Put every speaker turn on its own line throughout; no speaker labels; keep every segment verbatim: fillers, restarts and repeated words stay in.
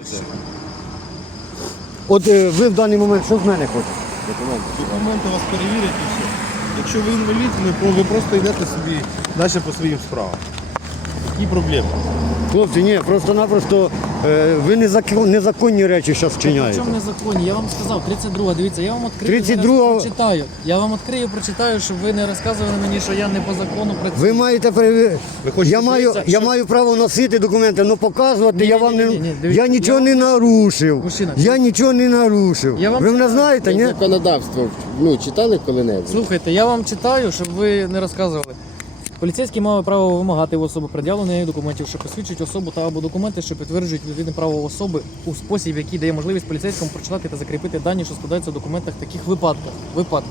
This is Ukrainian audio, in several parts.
От е, ви в даний момент що з мене хочете?
Документи. Документи вас перевірять і все. Якщо ви інвалід, ви- ви просто йдете собі далі по своїм справам. Які проблеми?
Хлопці, ні, просто-напросто е, ви незакон, незаконні речі зараз вчиняєте.
Причому незаконні? Я вам сказав, тридцять друга, дивіться, я вам відкрию,
тридцять
зараз
друга
прочитаю. Я вам відкрию, прочитаю, щоб ви не розказували мені, що я не по закону працюю.
Ви маєте перевірити. Я маю,
дивитися,
я
що-
маю право носити документи, але показувати
Ні,
я
ні,
вам
ні,
не.
ні, ні, дивіться,
Я нічого
я
не
вам-
нарушив.
Мужчина,
Я нічого не нарушив.
Я вам
Ви мене
читаю.
знаєте, ні?
Законодавство ну, читали коли-небудь?
Слухайте, я вам читаю, щоб ви не розказували. Поліцейський має право вимагати у особи пред'явлення нею документів, що посвідчують особу та або документи, що підтверджують відповідне право особи у спосіб, який дає можливість поліцейському прочитати та закріпити дані, що складаються в документах в таких випадках. Випадки.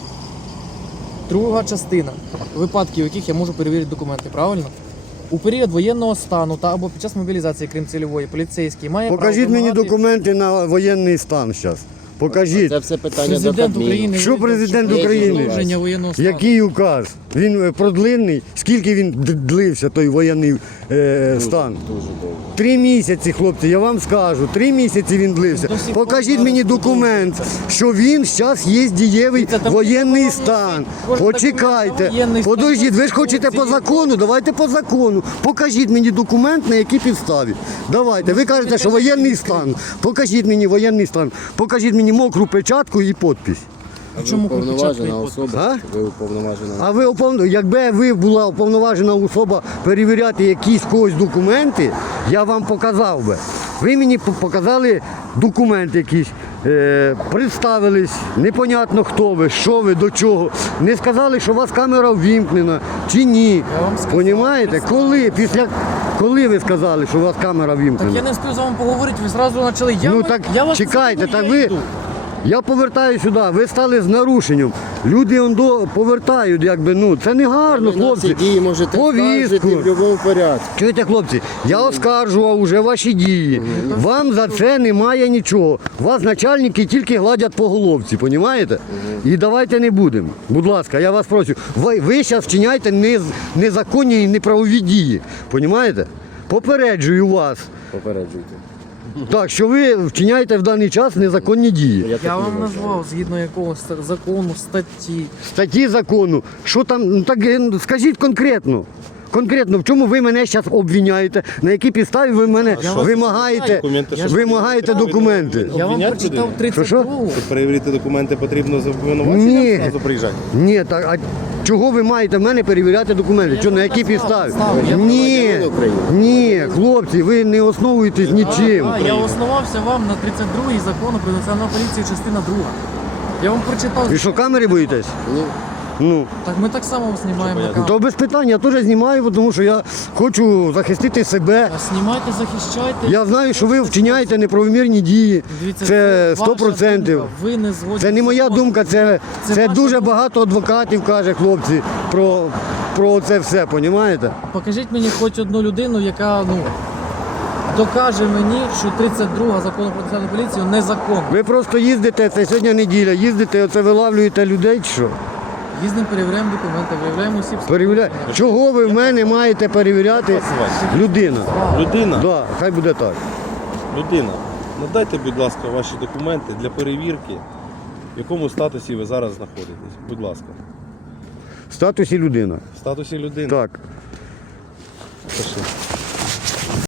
Друга частина. Випадки, в яких я можу перевірити документи, правильно? У період воєнного стану та або під час мобілізації, крім цільової, поліцейський має
Покажіть
право
мені
вимагати...
документи на воєнний стан зараз. Покажіть.
Це все питання до
Президент
Кабміну.
України.
Що
видав,
президент
що
України?
продовження воєнного стану.
Який указ? Він е, продлинний? Скільки він д- длився, той воєнний е, стан?
Дуже довго.
Три місяці, хлопці, я вам скажу. Три місяці він длився.
До сих
Покажіть
пор
мені
зараз
документ, що він зараз є дієвий
Це там
воєнний
документ
стан.
кожен
Почекайте.
документ на воєнний стан.
Подождіть, ви ж хочете по закону? Давайте по закону. Покажіть мені документ, на якій підставі. Давайте. Ви кажете, що воєнний стан. Покажіть мені воєнний стан. Покажіть мені мокру печатку і підпис.
А ви
чому
уповноважена
кричать,
особа?
А?
Ви уповноважена.
А ви уповно- якби ви була уповноважена особа перевіряти якісь когось документи, я вам показав би. Ви мені по- показали документ якийсь, е, представились, непонятно хто ви, що ви, до чого. Не сказали, що у вас камера ввімкнена чи ні.
Я вам сказав,
Понімаєте? Коли, після, коли ви сказали, що у вас камера
Так
ввімкнена?
я не встиг з вами поговорити, ви зразу почали. Я,
Ну
вам-
так
я вас
чекайте,
запитую,
так
я
ви.
йду.
Я повертаю сюди, ви стали з нарушенням. Люди он до повертають, якби, ну, це не гарно,
Ви на
хлопці.
ці дії можете
Повістку.
скаржити в будь-якому порядку.
Чуєте, хлопці, я оскаржував уже ваші дії. Вам за це немає нічого. Вас начальники тільки гладять по головці, понімаєте? І давайте не будемо. Будь ласка, я вас прошу. Ви, ви зараз вчиняєте нез- незаконні і неправові дії. Понімаєте? Попереджую вас.
Попереджуйте.
Так, що ви вчиняєте в даний час незаконні дії.
Я
так
вам
не вважаю.
назвав згідно якогось закону, статті.
Статті закону. Що там, ну так е, скажіть конкретно. Конкретно, в чому ви мене зараз обвиняєте? На якій підставі ви мене
Я вас
вимагаєте,
Документи,
Я ж-
вимагаєте документи?
Я вам
Обвиняти
прочитав
людину?
тридцять
Що-що?
другу.
Щоб перевірити документи потрібно за
Ні.
обвинуваченням зразу приїжджати.
Ні, так а чого ви маєте в мене перевіряти документи?
Я
Що, на
вам
якій
назвав,
підставі?
назвав. Я
Ні,
громадянин України.
ні, хлопці, ви не основуєтесь нічим.
А, я основався вам на тридцять другій закону про національну поліцію, частина друга. Я вам прочитав.
Ви що, камери боїтесь?
Ні.
Ну,
Так ми так само знімаємо на камеру.
то без питань, я теж знімаю, тому що я хочу захистити себе.
А Знімайте, захищайте.
Я знаю, що ви вчиняєте неправомірні дії.
Дивіться,
Це
ваша
сто процентів.
думка. Ви не згодні.
Це не
з
моя
законом.
думка, це,
Це
це
ваша
дуже
думка.
багато адвокатів каже, хлопці, про, про це все, розумієте?
Покажіть мені хоч одну людину, яка ну, докаже мені, що тридцять друга закону про національну поліцію незаконна.
Ви просто їздите, це сьогодні неділя, їздите, оце вилавлюєте людей чи що?
Їздимо, перевіряємо документи, виявляємо осіб.
Перевіря... Чого ви в мене маєте перевіряти людина?
Людина,
Да, хай буде так.
людина, надайте, будь ласка, ваші документи для перевірки, в якому статусі ви зараз знаходитесь. Будь ласка.
В статусі людина.
В статусі людини.
Так.
Пиши.